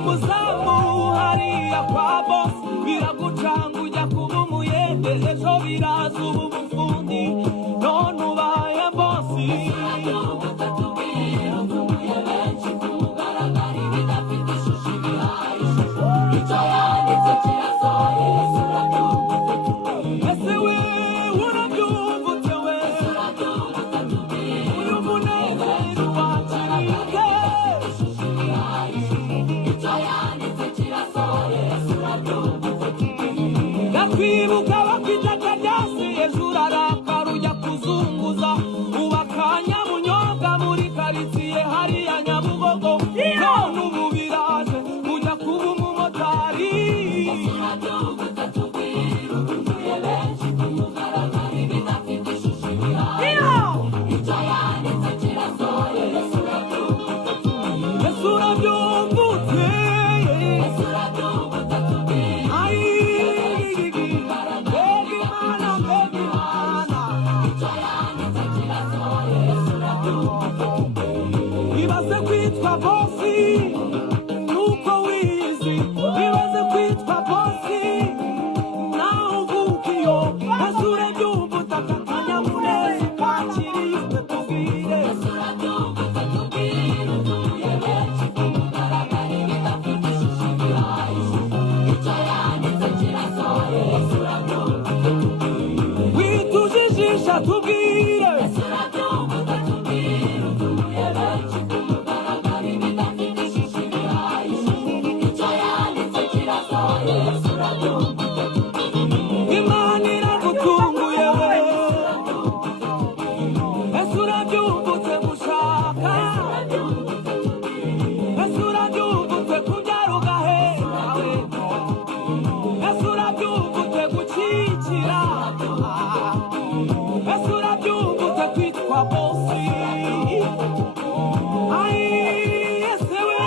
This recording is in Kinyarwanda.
umuzamu hariya kwa boss biragucanga ujya kuba umuyede ejo biraza ubu bufundi none ubaye boss ese we urabyumvutse we uyu munezero wakiriye ndakwibuka bakwitaka byase hejuru arakara ujya kuzunguza uba Kanyabunyobwa muri karitsiye hariya Nyabugogo none ubu biraje ujya kuba umumotari ese urabyumvutse ibaze kwitwa bosi nuko wiyizi ibaze kwitwa bosi naho uvuka iyo ese urabyumva aka kanyamuneza kakiriye ute tubwire witujijisha tubwire Imana iragutunguye we ese urabyumvutse gushaka ese urabyumvutse kubyara ugaheka we ese urabyumvutse gukikira ese urabyumvutse kwitwa bosi ese we